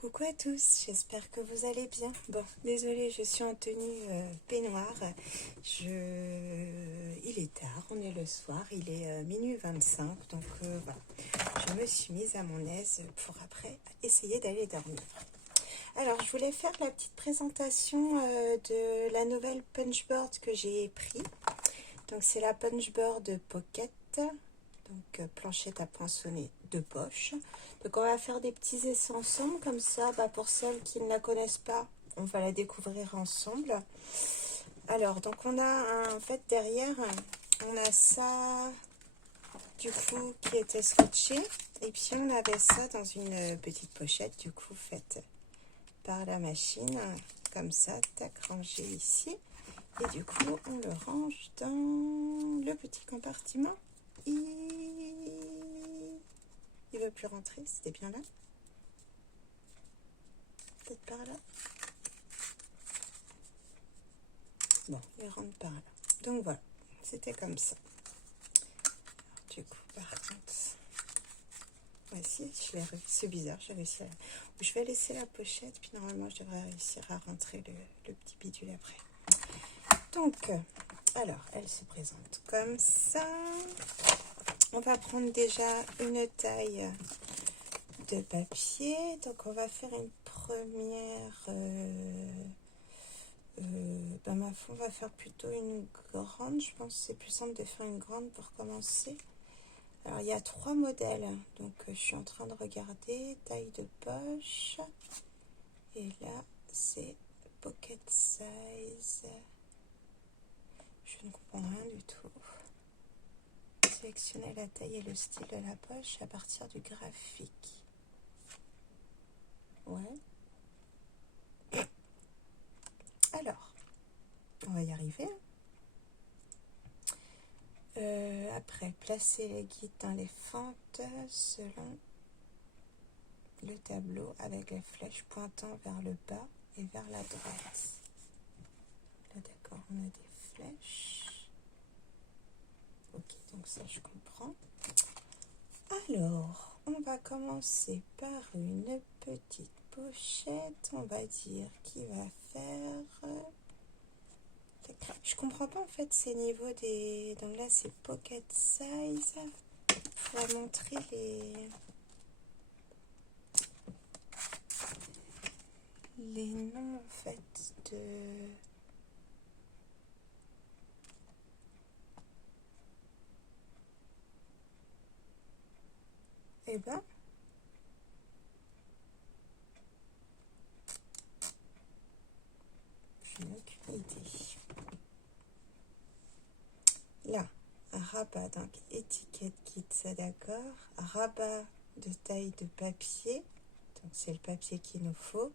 Coucou à tous, j'espère que vous allez bien. Bon, désolée, je suis en tenue peignoir. Il est tard, on est le soir, il est minuit 25, donc voilà. Je me suis mise à mon aise pour après essayer d'aller dormir. Alors, je voulais faire la petite présentation de la nouvelle punchboard que j'ai pris. Donc, c'est la punchboard Pocket. Donc planchette à poinçonner de poche. Donc on va faire des petits essais ensemble, comme ça pour celles qui ne la connaissent pas, on va la découvrir ensemble. Alors donc on a en fait derrière, on a ça du coup qui était scotché, et puis on avait ça dans une petite pochette du coup faite par la machine, comme ça, tac, rangé ici, et du coup on le range dans le petit compartiment. Il veut plus rentrer, c'était bien là. Peut-être par là. Bon, il rentre par là. Donc voilà, c'était comme ça. Alors, du coup, par contre, voici, je l'ai réussi. C'est bizarre, j'ai réussi à... Je vais laisser la pochette, puis normalement, je devrais réussir à rentrer le petit bidule après. Donc, alors, elle se présente comme ça. On va prendre déjà une taille de papier. Donc, on va faire une première... ma foi, on va faire plutôt une grande. Je pense que c'est plus simple de faire une grande pour commencer. Alors, il y a 3 modèles. Donc, je suis en train de regarder. Taille de poche. Et là, c'est pocket size. Je ne comprends rien du tout. Sélectionnez la taille et le style de la poche à partir du graphique. Ouais. Alors, on va y arriver. Après, placez les guides dans les fentes selon le tableau avec les flèches pointant vers le bas et vers la droite. Là, d'accord, on a des flèches. Ok, donc ça, je comprends. Alors, on va commencer par une petite pochette, on va dire, qui va faire... Je comprends pas en fait ces niveaux des... Donc là, c'est pocket size. On va montrer les noms en fait de... Eh ben... Je n'ai aucune idée. Là, un rabat, donc étiquette guide, ça d'accord. Rabat de taille de papier, donc c'est le papier qu'il nous faut.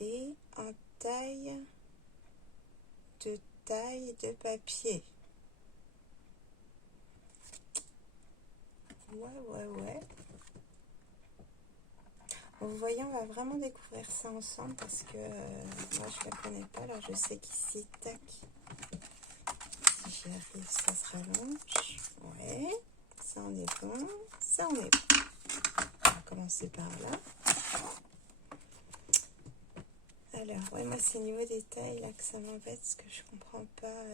Et en taille de papier. Ouais. Vous voyez, on va vraiment découvrir ça ensemble parce que moi je la connais pas. Alors je sais qu'ici, tac, si j'y arrive, ça se rallonge. Ouais, ça on est bon. Ça on est bon. On va commencer par là. Alors, ouais, moi c'est niveau des tailles là que ça m'embête parce que je comprends pas.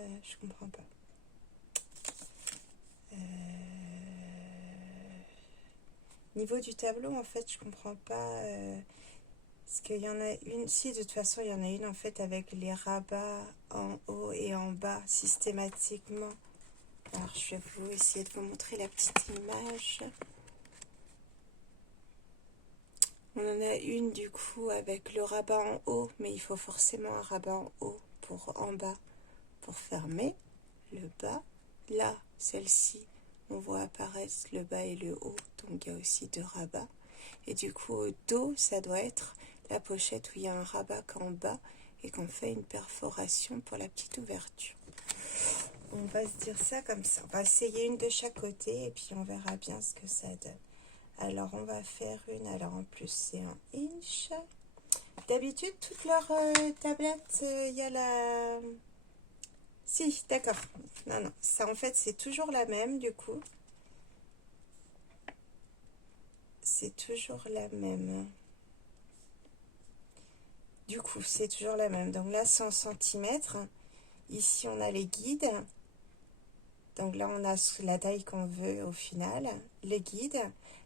Niveau du tableau, en fait, je comprends pas. Parce qu'il y en a une, si de toute façon, il y en a une en fait avec les rabats en haut et en bas systématiquement. Alors, je vais vous essayer de vous montrer la petite image. On en a une du coup avec le rabat en haut, mais il faut forcément un rabat en haut pour en bas pour fermer le bas. Là, celle-ci, on voit apparaître le bas et le haut, donc il y a aussi 2 rabats. Et du coup, au dos, ça doit être la pochette où il y a un rabat qu'en bas et qu'on fait une perforation pour la petite ouverture. On va se dire ça comme ça. On va essayer une de chaque côté et puis on verra bien ce que ça donne. Alors, on va faire une. Alors, en plus, c'est un inch. D'habitude, toutes leurs tablettes, il y a la... Si, d'accord. Non, ça en fait, c'est toujours la même du coup. C'est toujours la même. Du coup, c'est toujours la même. Donc là, c'est en centimètres. Ici, on a les guides. Donc là, on a la taille qu'on veut au final, les guides.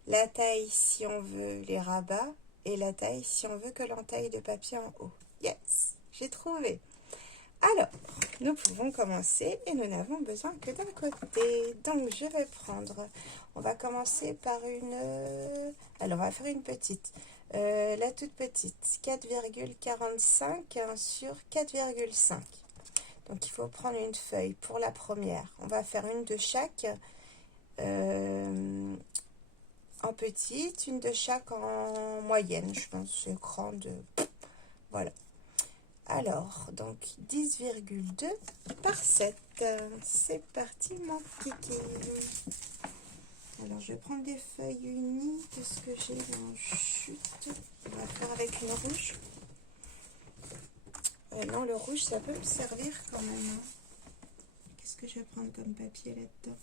La taille si on veut les rabats. Et la taille si on veut que l'entaille de papier en haut. Yes, j'ai trouvé. Alors, nous pouvons commencer et nous n'avons besoin que d'un côté. Donc, je vais prendre, on va commencer par une, alors on va faire une petite, la toute petite, 4,45 sur 4,5. Donc, il faut prendre une feuille pour la première. On va faire une de chaque en petite, une de chaque en moyenne, je pense, c'est grande, voilà. Alors, donc 10,2 par 7. C'est parti, mon kiki. Alors, je vais prendre des feuilles unies de ce que j'ai en chute. On va faire avec une rouge. Non, le rouge, ça peut me servir quand même. Qu'est-ce que je vais prendre comme papier là-dedans?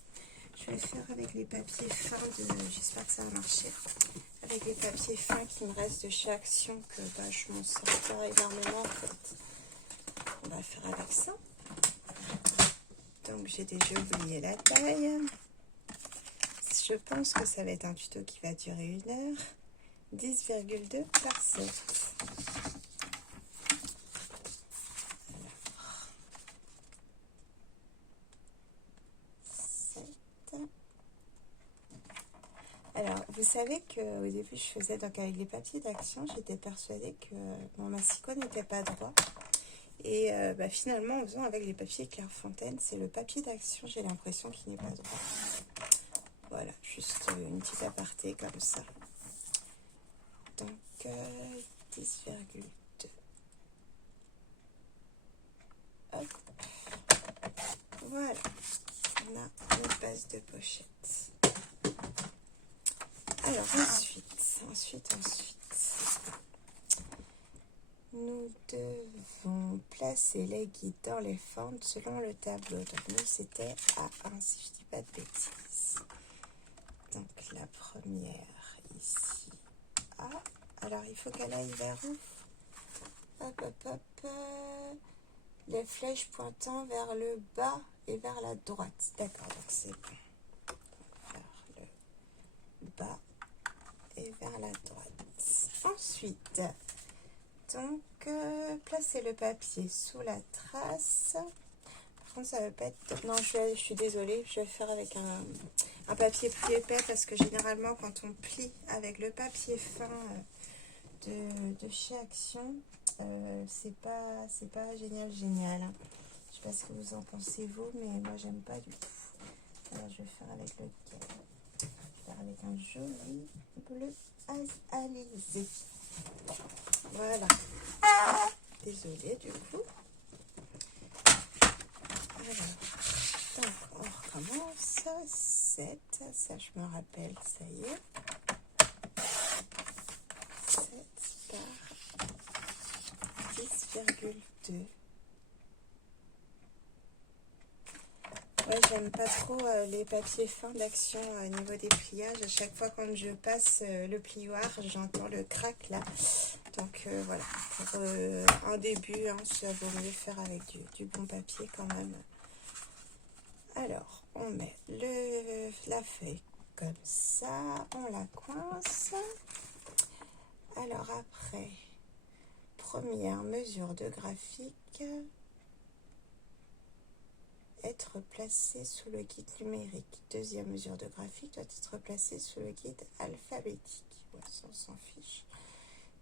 Je vais faire avec les papiers fins de... J'espère que ça va marcher. Avec les papiers fins qui me restent de chez Action, que bah, je m'en sortirai énormément en fait. On va faire avec ça. Donc j'ai déjà oublié la taille. Je pense que ça va être un tuto qui va durer 1 heure. 10,2 par 7. Alors, vous savez qu'au début, je faisais donc avec les papiers d'Action, j'étais persuadée que mon massicot n'était pas droit. Et bah, finalement, en faisant avec les papiers Clairefontaine, c'est le papier d'Action, j'ai l'impression qu'il n'est pas droit. Voilà, juste une petite aparté comme ça. Donc, 10,2. Hop. Voilà, on a une base de pochette. Alors, ensuite, nous devons placer les guides dans les fentes selon le tableau. Donc, nous, c'était A1, si je dis pas de bêtises. Donc, la première, ici, A. Alors, il faut qu'elle aille vers où? Hop, hop, hop. Les flèches pointant vers le bas et vers la droite. D'accord, donc c'est bon. Vers le bas et vers la droite. Ensuite, donc, placer le papier sous la trace. Par contre, ça ne va pas être... Non, je suis désolée, je vais faire avec un papier plus épais parce que généralement, quand on plie avec le papier fin de chez Action, c'est pas génial. Hein. Je sais pas ce que vous en pensez vous, mais moi, j'aime pas du tout. Alors, je vais faire avec lequel? Je vais faire avec un joli bleu alizé. Voilà. Désolée du coup. Alors, donc on recommence. 7, ça je me rappelle, ça y est. 7 par 10,2. Ouais, j'aime pas trop les papiers fins d'Action au niveau des pliages. À chaque fois quand je passe le plioir, j'entends le crack là. Donc voilà, pour un début, hein, ça vaut mieux faire avec du bon papier quand même. Alors, on met la feuille comme ça, on la coince. Alors après, première mesure de graphique, être placé sous le guide numérique. Deuxième mesure de graphique doit être placée sous le guide alphabétique. Ouais, ça, on s'en fiche.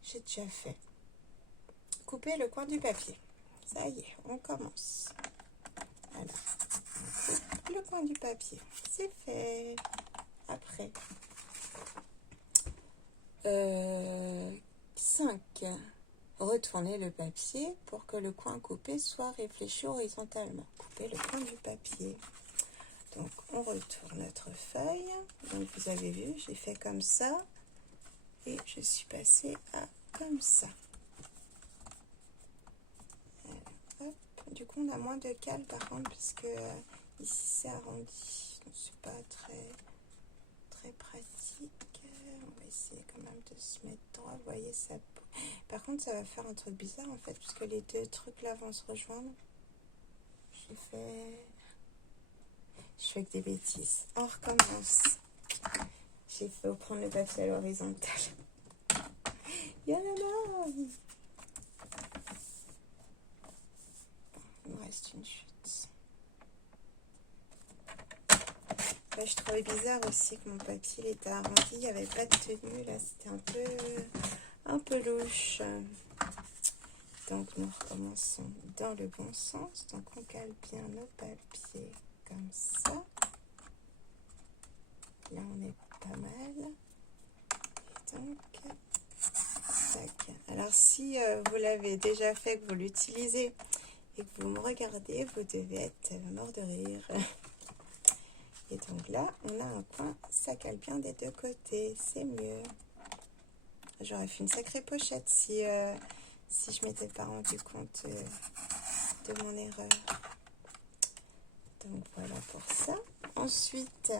J'ai déjà fait. Couper le coin du papier. Ça y est, on commence. Alors, on coupe le coin du papier. C'est fait. Après, 5. Retournez le papier pour que le coin coupé soit réfléchi horizontalement. Coupez le coin du papier. Donc, on retourne notre feuille. Donc, vous avez vu, j'ai fait comme ça. Et je suis passée à comme ça. Alors, hop. Du coup, on a moins de cale par contre, parce que ici, c'est arrondi. Donc, c'est pas très pratique. On va essayer quand même de se mettre droit. Vous voyez, ça... Par contre, ça va faire un truc bizarre en fait, puisque les deux trucs là vont se rejoindre. Je fais que des bêtises. On recommence. J'ai fait prendre le papier à l'horizontale. Yanana! Il me reste une chute. Là, je trouvais bizarre aussi que mon papier il était arrondi. Il n'y avait pas de tenue. Là, c'était un peu louche. Donc, nous recommençons dans le bon sens. Donc, on cale bien nos papiers comme ça. Là, on est pas mal. Et donc, tac. Alors, si vous l'avez déjà fait, que vous l'utilisez et que vous me regardez, vous devez être mort de rire. Et donc là, on a un coin, ça cale bien des deux côtés, c'est mieux. J'aurais fait une sacrée pochette si je m'étais pas rendu compte de mon erreur. Donc voilà pour ça. Ensuite,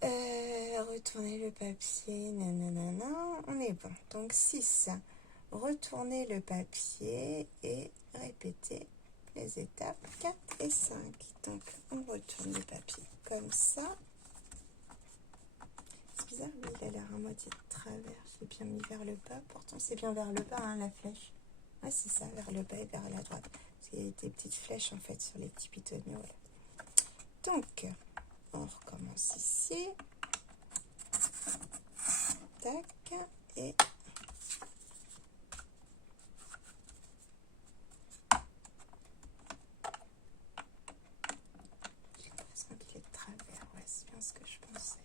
retourner le papier, nanana, on est bon. Donc 6, retourner le papier et répéter les étapes 4 et 5. Donc on retourne le papier comme ça. C'est bizarre, lui il a l'air à moitié de travers. J'ai bien mis vers le bas, pourtant c'est bien vers le bas hein, la flèche. Ouais c'est ça, vers le bas et vers la droite. Parce qu'il y a des petites flèches en fait sur les petits pitonios là. Donc on recommence ici. Tac et ce que je pensais.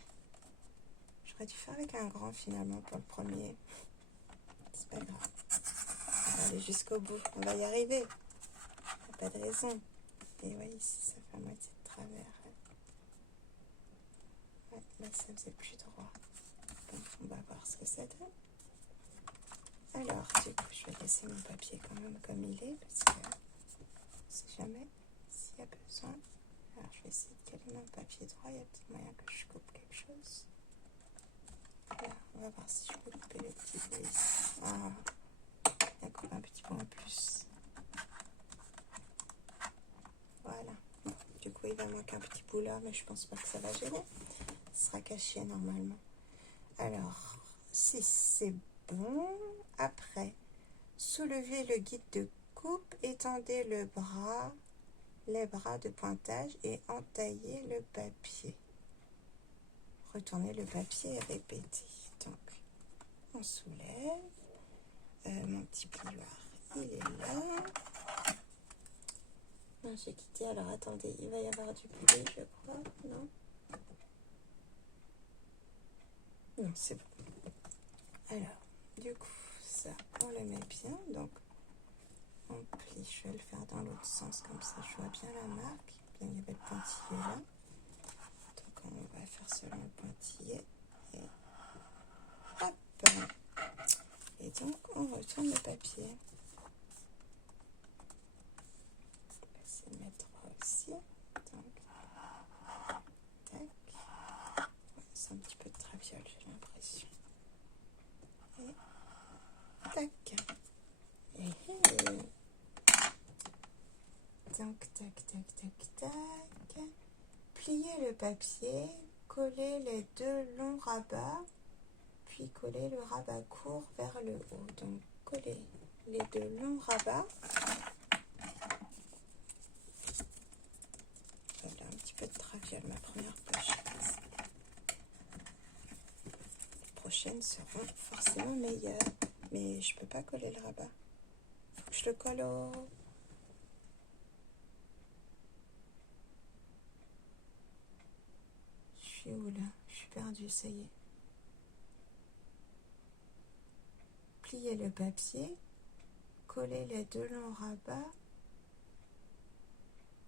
J'aurais dû faire avec un grand finalement pour le premier. C'est pas grave. On va aller jusqu'au bout. On va y arriver. Il n'y a pas de raison. Et oui, ici ça fait à moitié de travers. Ouais, là ça faisait plus droit. Donc on va voir ce que ça donne. Alors, du coup, je vais laisser mon papier quand même comme il est parce que on sait jamais s'il y a besoin. Alors, je vais essayer de caler mon papier droit. Il y a peut-être moyen que je coupe quelque chose. Là, on va voir si je peux couper le petit bout ici. Ah, il y a comme un petit bout en plus. Voilà. Bon, du coup, il va manquer un petit bout là, mais je pense pas que ça va gêner. Ce sera caché normalement. Alors, si c'est bon, après, soulevez le guide de coupe, étendez les bras de pointage et entaillez le papier. Retournez le papier et répétez. Donc, on soulève. Mon petit plioir, il est là. Non, j'ai quitté. Alors, attendez, il va y avoir du bruit, je crois. Non? Non, c'est bon. Alors, du coup, ça, on le met bien. Donc, on plie. Je vais le faire dans l'autre sens, comme ça, je vois bien la marque. Bien, il y avait le pointillé là. Donc, on va faire selon le pointillé. Et hop! Et donc, on retourne le papier. On va essayer de mettre aussi. Donc, tac. Ouais, c'est un petit peu de traviole, j'ai l'impression. Et tac. Et donc, tac, tac, tac, tac. Pliez le papier, collez les deux longs rabats, puis collez le rabat court vers le haut. Donc, collez les deux longs rabats. Voilà, un petit peu de traviole, ma première page. Les prochaines seront forcément meilleures. Mais je peux pas coller le rabat. Faut que je le colle au... Je suis où là? Je suis perdue, ça y est. Pliez le papier, collez les deux longs rabats,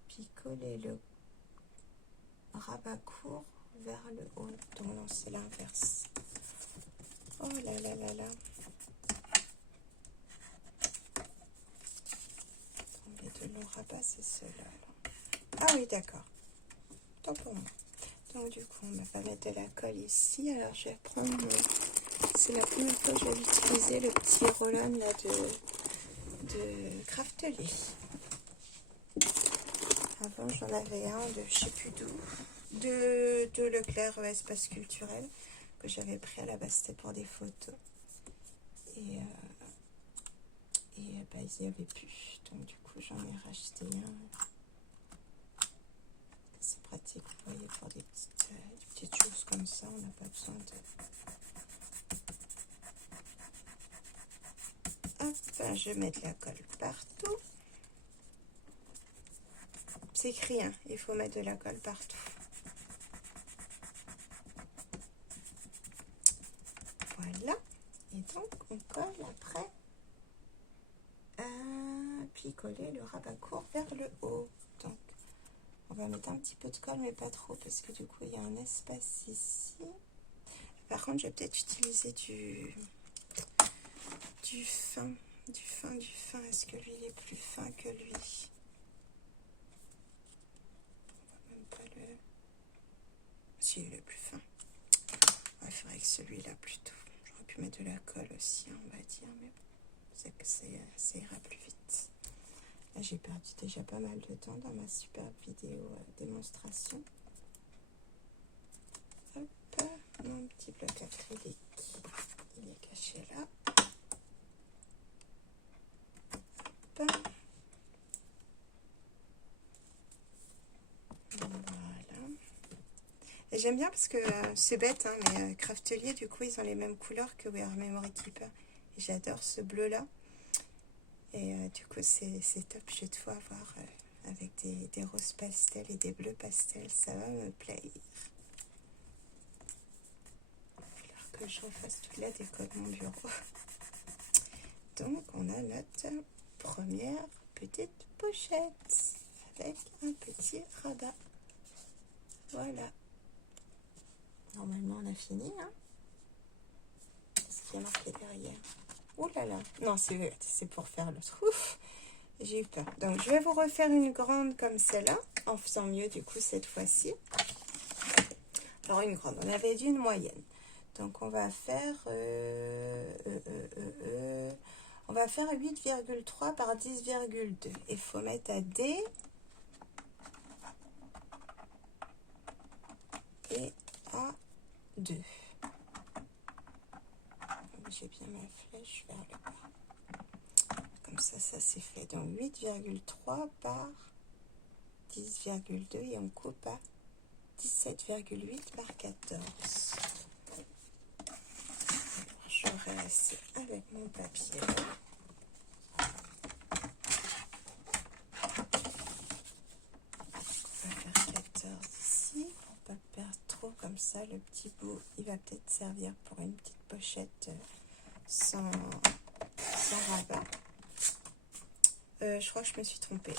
puis collez le rabat court vers le haut. Donc non, c'est l'inverse. Oh là là là là. Donc, les deux longs rabats, c'est ceux-là. Ah oui, d'accord. Tant pour moi. Donc du coup, on va mettre de la colle ici. Alors je vais prendre C'est la première fois que je vais utiliser le petit roll-on là de Craftelier. Avant j'en avais un de je sais plus d'où, de Leclerc Espace Culturel, que j'avais pris à la base, c'était pour des photos. Et bah, ils n'y avaient plus, donc du coup j'en ai racheté un. C'est pratique, vous voyez, pour des petites choses comme ça, on n'a pas besoin de... Hop, je vais mettre la colle partout. C'est écrit, hein, il faut mettre de la colle partout. Voilà, et donc on colle après, puis coller le rabat-court vers le haut. Donc on va mettre un petit peu de colle, mais pas trop, parce que du coup il y a un espace ici. Par contre, je vais peut-être utiliser du fin. Est-ce que lui il est plus fin que lui? On va même pas le... Si, il est plus fin. Il faudrait que celui-là plutôt. J'aurais pu mettre de la colle aussi, on va dire, mais c'est que ça ira plus vite. Là, j'ai perdu déjà pas mal de temps dans ma superbe vidéo démonstration. Hop, mon petit bloc acrylique, il est caché là. Hop. Voilà. Et j'aime bien parce que c'est bête, hein, mais Craftelier, du coup, ils ont les mêmes couleurs que We Are Memory Keeper. Et j'adore ce bleu-là. Et du coup, c'est top. Je vais devoir avoir avec des roses pastels et des bleus pastels. Ça va me plaire. Il va falloir que je refasse toute la déco de mon bureau. Donc, on a notre première petite pochette avec un petit rabat. Voilà. Normalement, on a fini, hein. Ce qui est marqué derrière. Ouh là là. Non, c'est pour faire l'autre. Ouf, j'ai eu peur. Donc, je vais vous refaire une grande comme celle-là, en faisant mieux, du coup, cette fois-ci. Alors, une grande. On avait dit une moyenne. Donc, on va faire... on va faire 8,3 par 10,2. Il faut mettre à D et à 2. J'ai bien ma flèche vers le bas. Comme ça c'est fait. Donc 8,3 par 10,2 et on coupe à 17,8 par 14. Alors, je vais rester avec mon papier. On va faire 14 ici pour pas perdre trop, comme ça le petit bout il va peut-être servir pour une petite pochette sans rabat. Je crois que je me suis trompée.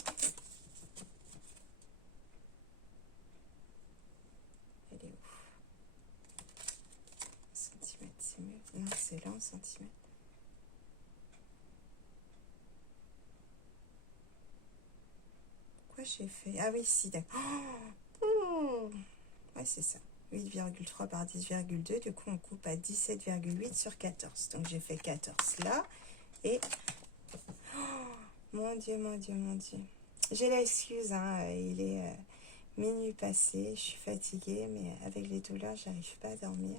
Elle est où? Centimètres, c'est mieux. Non, c'est là en centimètres. Pourquoi j'ai fait... Ah oui, si, d'accord. Oh, ouais, c'est ça. 8,3 par 10,2. Du coup, on coupe à 17,8 sur 14. Donc, j'ai fait 14 là. Et... Oh, mon Dieu, mon Dieu, mon Dieu. J'ai l'excuse, hein, il est minuit passé. Je suis fatiguée, mais avec les douleurs, j'arrive pas à dormir.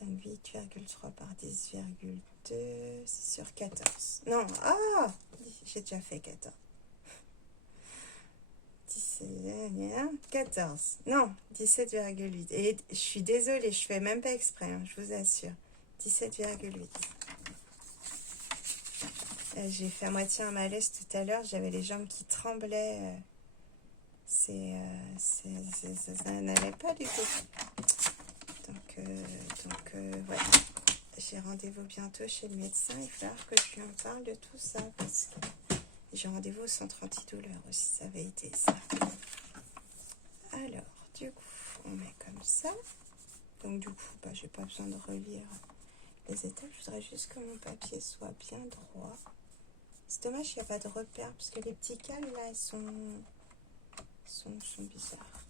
Donc, 8,3 par 10,2, c'est sur 14. Non, ah, j'ai déjà fait 14. 14. Non, 17,8. Et je suis désolée, je fais même pas exprès, hein, je vous assure. 17,8. J'ai fait à moitié un malaise tout à l'heure, j'avais les jambes qui tremblaient. Ça n'allait pas du tout. Donc voilà. J'ai rendez-vous bientôt chez le médecin. Il va falloir que je lui en parle de tout ça. Parce que j'ai rendez-vous au centre antidouleur aussi. Ça avait été ça. Alors, du coup, on met comme ça. Donc, du coup, bah, j'ai pas besoin de relire les étapes. Je voudrais juste que mon papier soit bien droit. C'est dommage qu'il n'y a pas de repère. Parce que les petits cales, là, elles sont bizarres.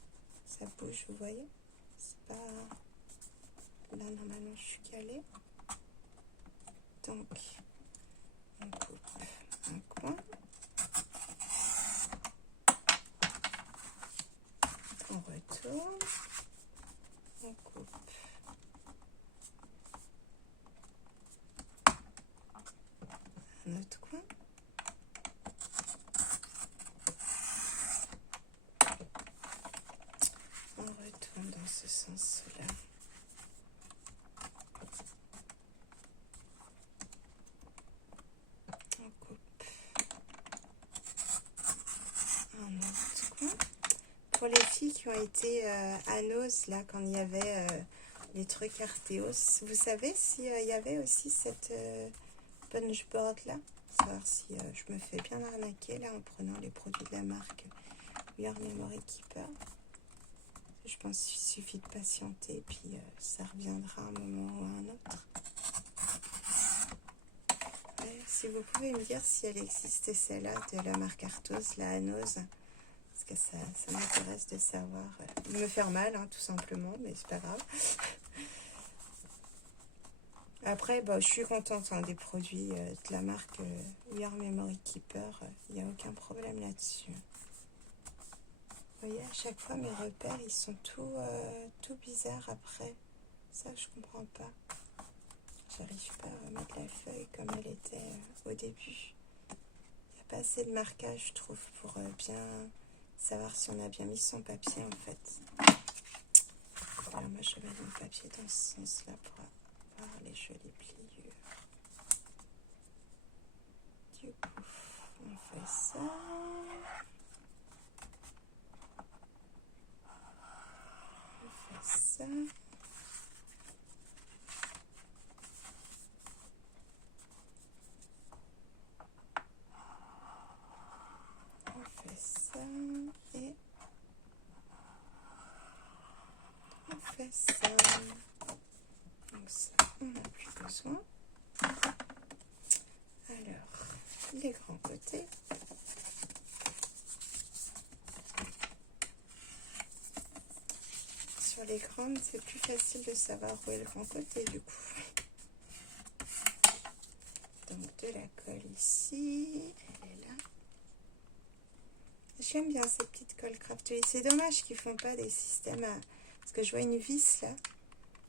Ça bouge, vous voyez? C'est pas... Là, normalement, je suis calée. Donc, on coupe un coin. On retourne. On coupe un autre coin. On retourne dans ce sens-là. On coupe un autre coin. Pour les filles qui ont été à Nos, là, quand il y avait les trucs Arthéos, vous savez s'il y avait aussi cette punchboard là? Savoir si je me fais bien arnaquer là en prenant les produits de la marque We Are Memory Keeper. Je pense qu'il suffit de patienter et puis ça reviendra un moment ou à un autre. Ouais, si vous pouvez me dire si elle existait celle-là de la marque Arthos, la Anos, parce que ça m'intéresse de savoir. Me faire mal, hein, tout simplement, mais c'est pas grave. Après, bah, je suis contente des produits de la marque We Are Memory Keeper. Il n'y a aucun problème là-dessus. Vous voyez, à chaque fois, mes repères, ils sont tout bizarres après. Ça, je comprends pas. J'arrive pas à remettre la feuille comme elle était au début. Il n'y a pas assez de marquage, je trouve, pour bien savoir si on a bien mis son papier, en fait. Alors, moi, je mets mon papier dans ce sens-là pour avoir les jolies pliures. Du coup, on fait ça. Ça. On fait ça et on fait ça. Donc ça, on n'a plus besoin. Alors, les grands côtés. Sur les grandes, c'est plus facile de savoir où est le grand côté du coup. Donc de la colle ici, elle est là. J'aime bien ces petites colles Craftly. C'est dommage qu'ils font pas des systèmes à... Parce que je vois une vis là.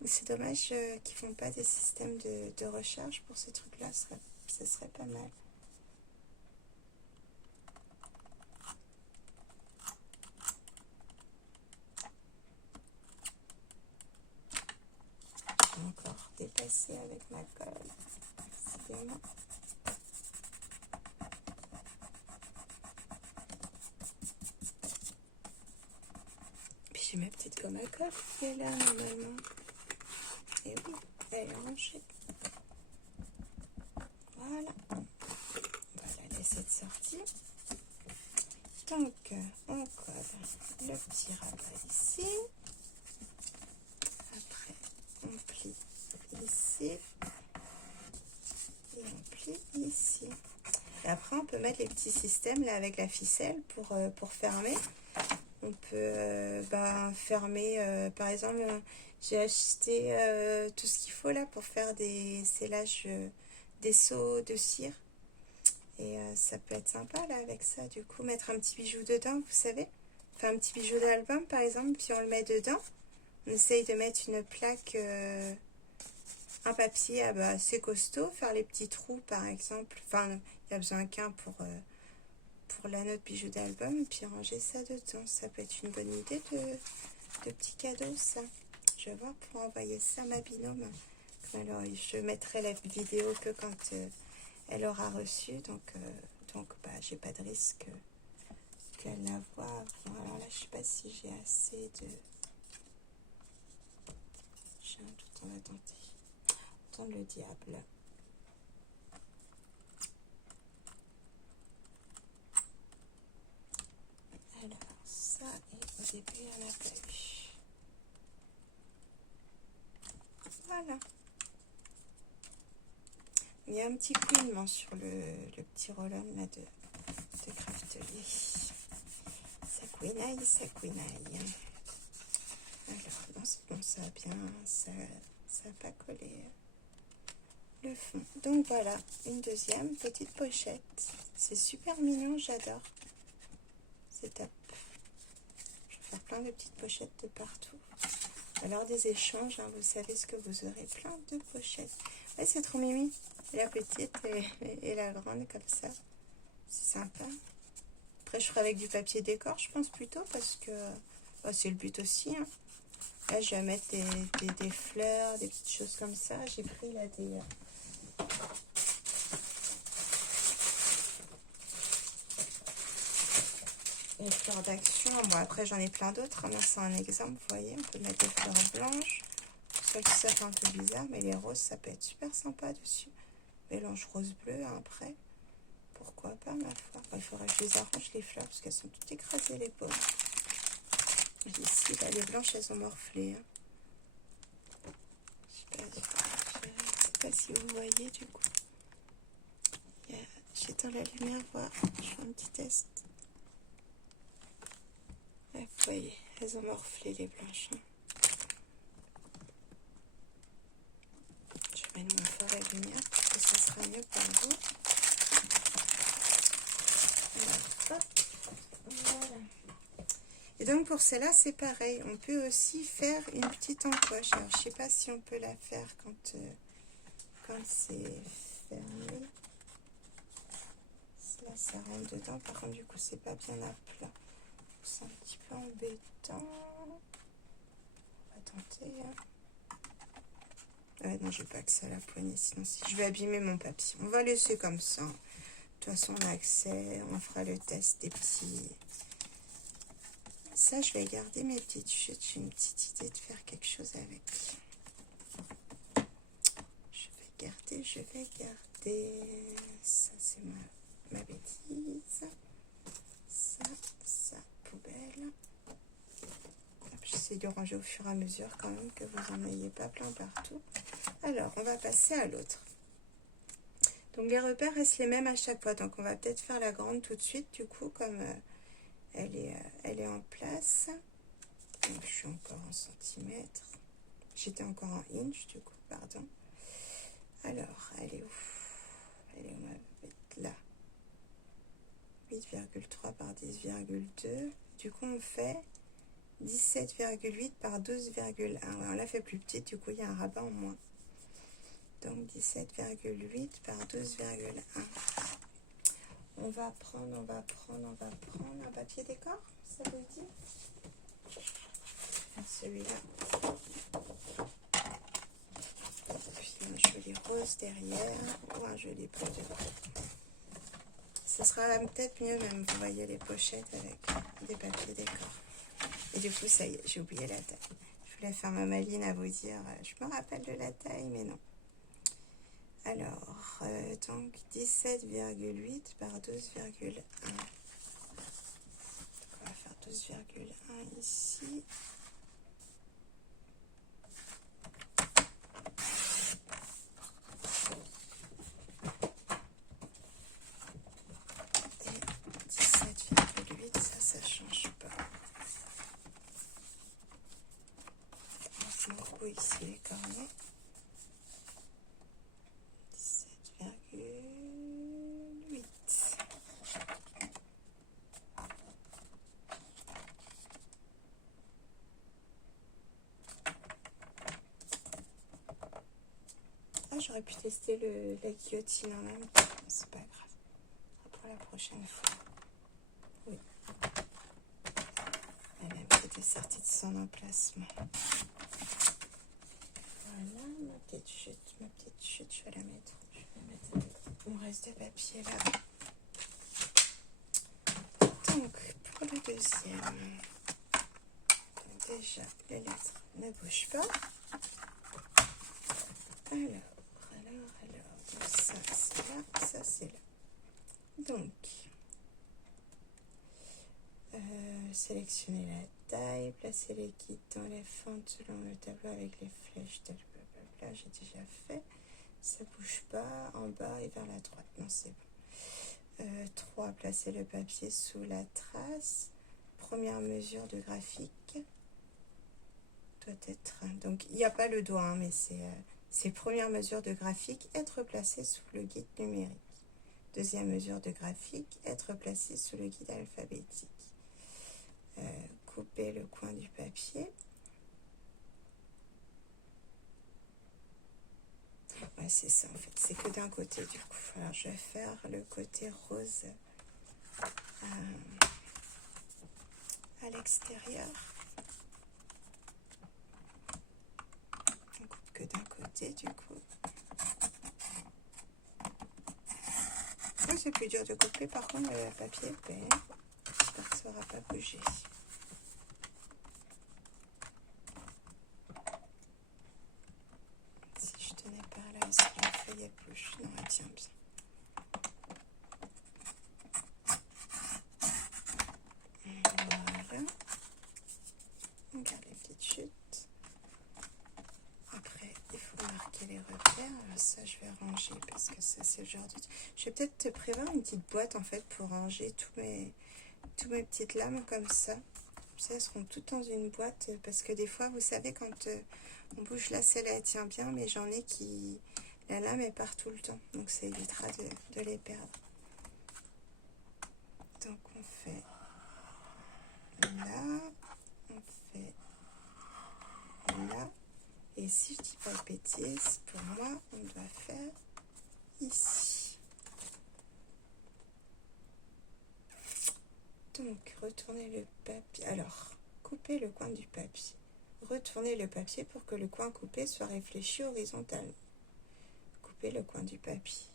C'est dommage qu'ils font pas des systèmes de recharge pour ces trucs-là. Ce serait pas mal. J'ai encore dépassé avec ma colle. Décidément. Puis j'ai ma petite gomme à colle qui est là normalement. Et oui, elle est rangée. Voilà. On va la laisser de sortir. Donc, on colle le petit rabat ici. Après, on plie ici. Et on plie ici. Et après, on peut mettre les petits systèmes là avec la ficelle pour fermer. On peut fermer, par exemple, j'ai acheté tout ce qu'il faut là pour faire des scellages, des seaux de cire. Et ça peut être sympa là avec ça, du coup, mettre un petit bijou dedans, vous savez. Enfin, un petit bijou d'album par exemple, puis on le met dedans. On essaye de mettre une plaque, un papier assez costaud, faire les petits trous par exemple. Enfin, il n'y a besoin qu'un pour la note bijou d'album, et puis ranger ça dedans. Ça peut être une bonne idée de petit cadeau, ça. Je vais voir pour envoyer ça à ma binôme. Alors, je mettrai la vidéo que quand elle aura reçu, donc j'ai pas de risque qu'elle la voie. Alors là, je sais pas si j'ai assez de... J'ai un doute, on va tenter. Tente le diable. Alors, ça, et au début, il n'y en a pas eu. Voilà. Il y a un petit couinement sur le petit roll-on là de Craftly. Ça couinaille, ça couinaille. Alors, non, c'est bon, ça ça n'a pas collé le fond. Donc voilà, une deuxième petite pochette. C'est super mignon, j'adore. C'est top. Je vais faire plein de petites pochettes de partout. Alors des échanges, hein, vous savez ce que vous aurez, plein de pochettes. Ouais, c'est trop mimi. La petite et la grande comme ça. C'est sympa. Après, je ferai avec du papier décor, je pense plutôt, parce que bah, c'est le but aussi. Hein. Là, je vais mettre des fleurs, des petites choses comme ça. J'ai pris là des fleurs d'action. Bon, après, j'en ai plein d'autres. Là, c'est un exemple, vous voyez. On peut mettre des fleurs blanches. Celles-ci, ça fait un peu bizarre, mais les roses, ça peut être super sympa dessus. Mélange rose-bleu, hein, après. Pourquoi pas, ma foi. Il faudrait que je les arrange, les fleurs, parce qu'elles sont toutes écrasées, les pauvres. Ici, là, les blanches, elles ont morflé. Hein. Je sais pas si vous voyez, du coup. J'éteins la lumière, voir. Je fais un petit test. Là, vous voyez, elles ont morflé, les blanches. Hein. Je vais mettre mon fort à lumière, parce que ça sera mieux pour vous. Alors, hop. Voilà. Et donc pour celle-là, c'est pareil. On peut aussi faire une petite encoche. Alors, je ne sais pas si on peut la faire quand c'est fermé. Là, ça rentre dedans. Par contre, du coup, c'est pas bien à plat. C'est un petit peu embêtant. On va tenter. Hein. Ouais, non, j'ai pas que ça à la poignée. Sinon, si je vais abîmer mon papier. On va laisser comme ça. De toute façon, on a accès. On fera le test des petits... Ça, je vais garder mes petites chutes. J'ai une petite idée de faire quelque chose avec. Je vais garder. Ça, c'est ma bêtise. Ça, poubelle. J'essaie de ranger au fur et à mesure quand même, que vous n'en ayez pas plein partout. Alors, on va passer à l'autre. Donc, les repères restent les mêmes à chaque fois. Donc, on va peut-être faire la grande tout de suite, du coup, comme... elle est en place. Donc, je suis encore en centimètres. J'étais encore en inch, du coup, pardon. Alors, elle est où? Elle est où ma bête? Là. 8,3 par 10,2. Du coup, on fait 17,8 par 12,1. Ouais, on l'a fait plus petite, du coup, il y a un rabat en moins. Donc, 17,8 par 12,1. On va prendre un papier décor, ça vous dit? Celui-là. Puis un joli rose derrière ou un joli bleu devant. Ce sera peut-être mieux même, vous voyez les pochettes avec des papiers décor. Et du coup, ça y est, j'ai oublié la taille. Je voulais faire ma maline à vous dire, je me rappelle de la taille, mais non. Alors, donc 17,8 par 12,1. On va faire 12,1 ici. Et 17,8, ça change pas. On se met ici les cornets. 17,8. Ah, j'aurais pu tester la guillotine en même temps. C'est pas grave. Pour la prochaine fois. Oui. Elle même qui était sortie de son emplacement. Voilà, ma petite chute, je vais la mettre. Je vais mettre mon reste de papier là. Donc, pour le deuxième, déjà, les lettres ne bougent pas. Alors, donc ça c'est là, ça c'est là. Donc, sélectionnez la taille, placez les guides dans les fentes selon le tableau avec les flèches, blablabla, j'ai déjà fait. Ça bouge pas, en bas et vers la droite, non c'est bon. 3, placez le papier sous la trace. Première mesure de graphique. doit être... Donc, il n'y a pas le doigt, hein, mais c'est première mesure de graphique, être placé sous le guide numérique. Deuxième mesure de graphique, être placé sous le guide alphabétique. Couper le coin du papier. Ouais, c'est ça en fait, c'est que d'un côté du coup. Alors je vais faire le côté rose à l'extérieur. On coupe que d'un côté du coup. Oh, c'est plus dur de couper par contre le papier épais. J'espère que ça n'aura pas bougé. Si je tenais par là, est-ce que la feuille est bouge? Non, elle tient bien. Voilà. On garde les petites chutes. Après, il faut marquer les repères. Alors ça, je vais ranger parce que ça, c'est le genre de... Je vais peut-être te prévoir une petite boîte en fait pour ranger toutes mes petites lames comme ça. Ça, elles seront toutes dans une boîte parce que des fois, vous savez, quand on bouge la selle, elle tient bien, mais j'en ai qui... La lame est part tout le temps, donc ça évitera de les perdre. Donc on fait là, on fait là, et si je dis pas de bêtises, pour moi, on doit faire ici. Donc, retournez le papier. Alors, coupez le coin du papier. Retournez le papier pour que le coin coupé soit réfléchi horizontalement. Coupez le coin du papier.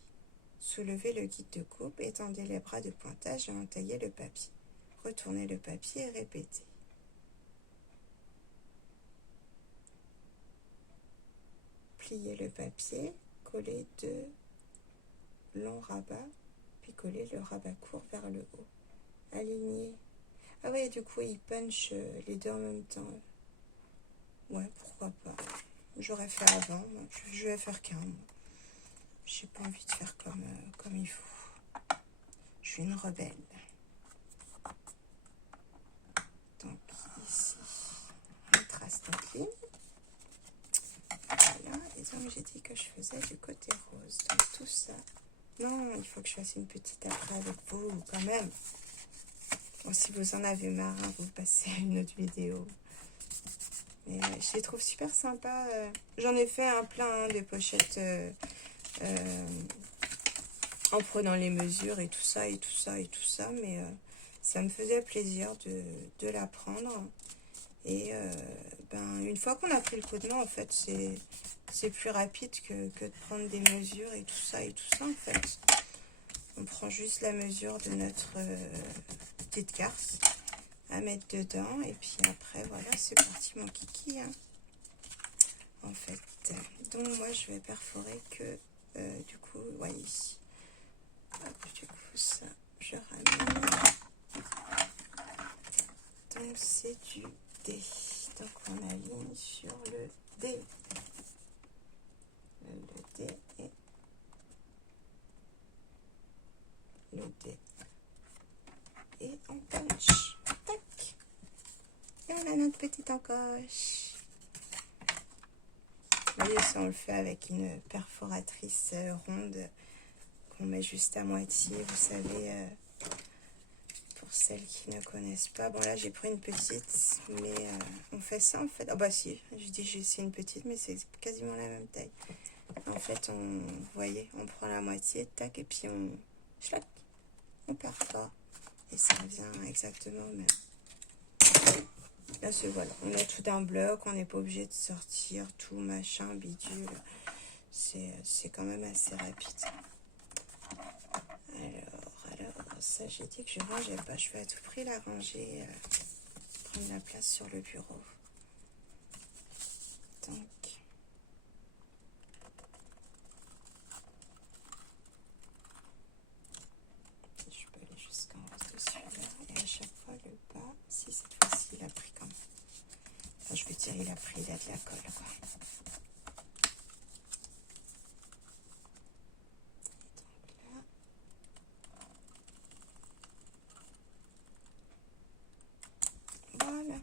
Soulevez le guide de coupe, étendez les bras de pointage et entaillez le papier. Retournez le papier et répétez. Pliez le papier, collez deux longs rabats, puis collez le rabat court vers le haut. Alignez. Ah ouais, du coup, il punch les deux en même temps. Ouais, pourquoi pas. J'aurais fait avant, je vais faire qu'un. J'ai pas envie de faire comme il faut. Je suis une rebelle. Donc ici, on trace notre ligne. Voilà, et donc j'ai dit que je faisais du côté rose. Donc tout ça. Non, il faut que je fasse une petite après avec vous quand même. Bon, si vous en avez marre, hein, vous passez à une autre vidéo. Mais je les trouve super sympas. J'en ai fait un plein de pochettes en prenant les mesures et tout ça, et tout ça, et tout ça. Mais ça me faisait plaisir de la prendre. Et ben, une fois qu'on a pris le coup de main, en fait, c'est plus rapide que de prendre des mesures et tout ça, en fait. On prend juste la mesure de notre petite carte à mettre dedans. Et puis après, voilà, c'est parti mon kiki. Hein. En fait, donc moi, je vais perforer que, du coup, ouais, ici. Hop, du coup, ça, je ramène. Donc, c'est du D. Donc, on aligne sur le D. Le D et le D. Et on punch. Tac. Et on a notre petite encoche. Vous voyez, ça, on le fait avec une perforatrice ronde qu'on met juste à moitié. Vous savez, pour celles qui ne connaissent pas. Bon, là, j'ai pris une petite, mais on fait ça, en fait. Ah bah si, je dis c'est une petite, mais c'est quasiment la même taille. En fait, vous voyez, on prend la moitié, tac, et puis on chlac, on perfore. Et ça revient exactement au même. Là, voilà, on a tout d'un bloc, on n'est pas obligé de sortir tout, machin, bidule. C'est quand même assez rapide. Alors, ça, j'ai dit que je ne rangeais pas. Je vais à tout prix la ranger, prendre la place sur le bureau. Donc, je peux aller jusqu'en haut de celui-là. Et à chaque fois, le bas, si cette fois-ci, il a pris quand même. Enfin, je veux dire, il a pris, il a de la colle, quoi. Voilà.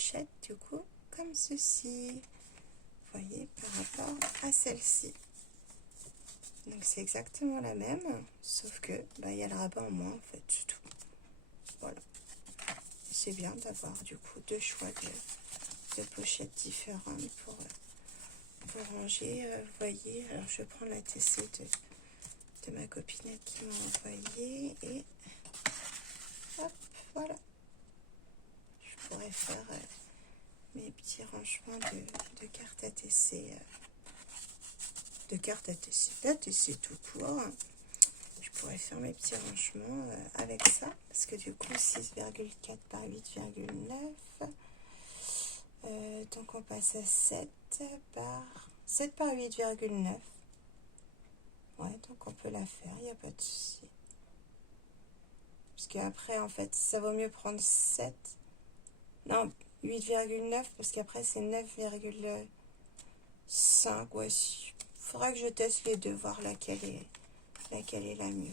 pochette, du coup, comme ceci. Vous voyez, par rapport à celle-ci. Donc, c'est exactement la même, sauf que, bah, il y a le rabat en moins, en fait, c'est tout. Voilà. C'est bien d'avoir, du coup, deux choix de pochettes différentes pour ranger. Vous voyez, alors je vais prendre la TC de ma copinette qui m'a envoyé et hop, voilà. Je pourrais faire mes petits rangements de cartes ATC, d'ATC tout court. Je pourrais faire mes petits rangements avec ça, parce que du coup 6,4 par 8,9, donc on passe à 7 par 8,9. Ouais, donc on peut la faire, il n'y a pas de souci. Parce qu'après, en fait, ça vaut mieux prendre 7. Non, 8,9, parce qu'après, c'est 9,5. Ouais, il faudra que je teste les deux, voir laquelle est la mieux.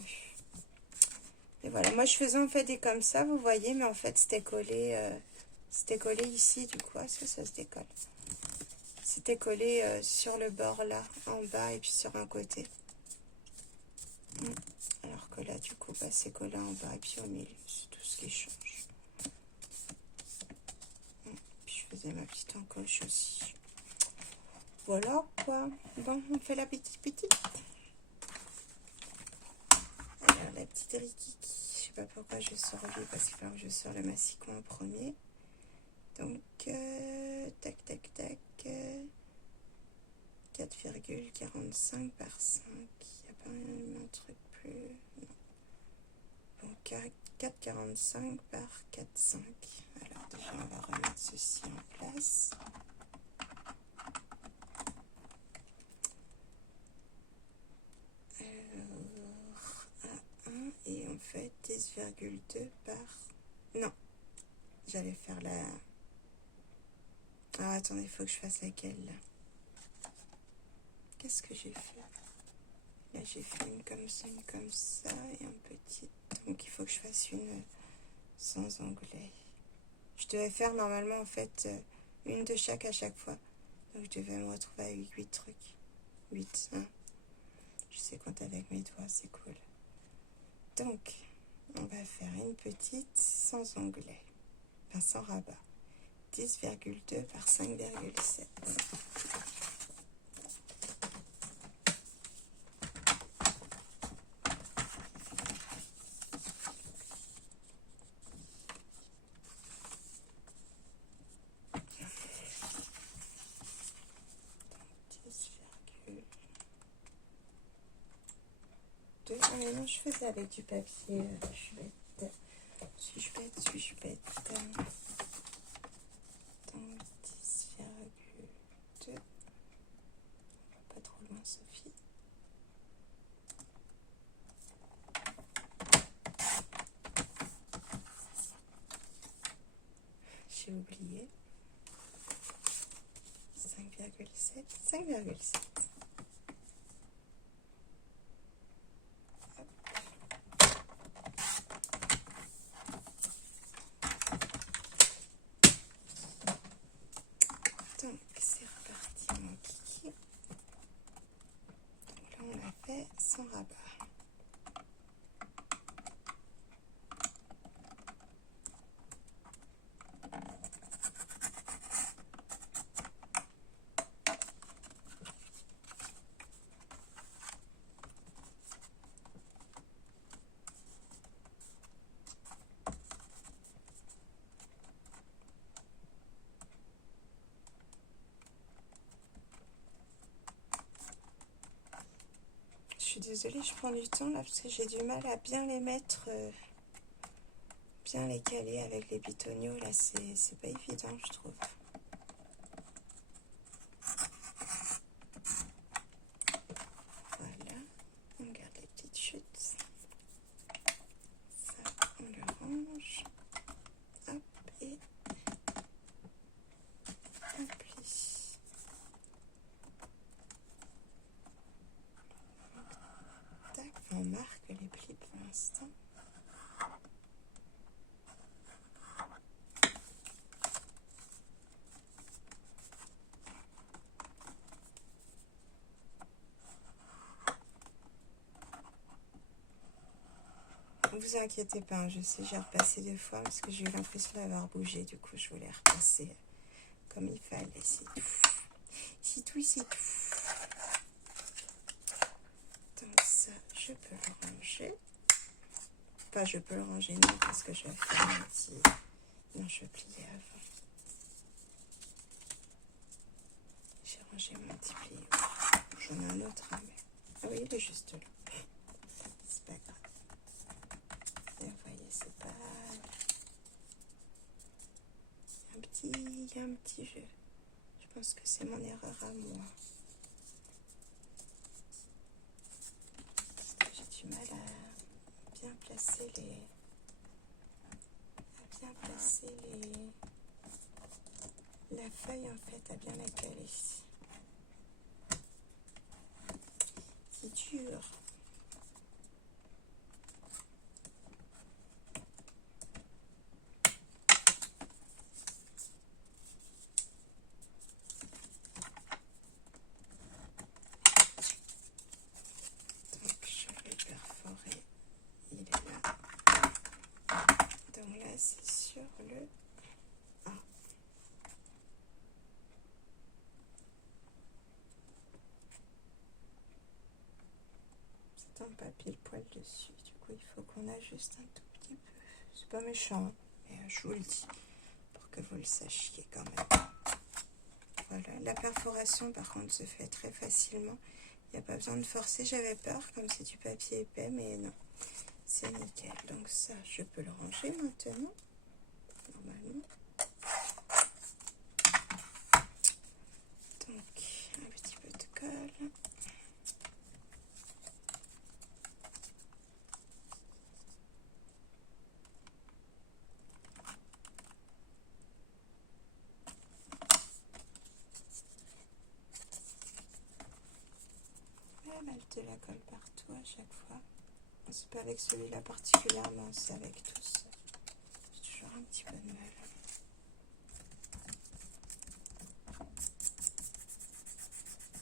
Et voilà, moi, je faisais en fait des comme ça, vous voyez, mais en fait, c'était collé ici, du coup, est-ce que ça se décolle? C'était collé sur le bord, là, en bas, et puis sur un côté. Alors que là, du coup, bah, c'est collé en bas et puis au milieu, c'est tout ce qui change. Puis je faisais ma petite encoche aussi. Voilà quoi. Bon, on fait la petite. Alors, la petite rikiki, je sais pas pourquoi je sors lui, parce qu'il faut que je sors le massicon en premier. Donc, tac. 4,45 par 5. Il n'y a pas un truc plus... Non. Donc 4,45 par 4,5. Alors déjà on va remettre ceci en place. Alors A1 et on fait 10,2 par... Non, j'allais faire la... Ah attendez, il faut que je fasse laquelle là. Qu'est-ce que j'ai fait? Là j'ai fait une comme ça et un petit. Donc il faut que je fasse une sans onglet. Je devais faire normalement en fait une de chaque à chaque fois. Donc je devais me retrouver avec 8 trucs. 8, hein. Je sais compter avec mes doigts, c'est cool. Donc on va faire une petite sans onglet. Enfin sans rabat. 10,2 par 5,7. Ah mais non, je faisais avec du papier. Je suis bête. Suis-je bête? Donc 10,2. Pas trop loin, Sophie. J'ai oublié. 5,7. 5,7. Donc, c'est reparti, mon kiki. Donc là, on l'a fait sans rabat. Je suis désolée, je prends du temps là parce que j'ai du mal à bien les mettre, bien les caler avec les bitoniaux. Là, c'est pas évident, je trouve. Voilà, on garde les petites chutes. Ça, on le range. Hop, et on plie. Tac, on marque les plis pour l'instant. Vous inquiétez pas, hein, je sais, j'ai repassé 2 fois parce que j'ai eu l'impression d'avoir bougé. Du coup, je voulais repasser comme il fallait. C'est tout. C'est tout, c'est tout. Donc ça, je peux le ranger. Enfin, je peux le ranger, non, parce que je vais faire un petit... Non, je vais plier avant. J'ai rangé mon petit plié. J'en ai un autre, hein, mais... Ah oui, il est juste là. C'est pas grave. Et vous voyez, c'est pas... Il y a un petit jeu. Je pense que c'est mon erreur à moi. J'ai du mal à bien placer les... La feuille, en fait, à bien la caler. C'est dur. Donc, je vais perforer. Il est là. Donc là, c'est sur le A. C'est un papier poil dessus. Du coup, il faut qu'on ajuste un tout petit peu. C'est pas méchant, hein, mais je vous le dis pour que vous le sachiez quand même. Voilà, la perforation par contre se fait très facilement. Il n'y a pas besoin de forcer. J'avais peur comme c'est du papier épais, mais non, c'est nickel. Donc ça, je peux le ranger maintenant, normalement. Donc, un petit peu de colle. Mettre de la colle partout à chaque fois. C'est pas avec celui-là particulièrement, c'est avec tous. J'ai toujours un petit peu de mal.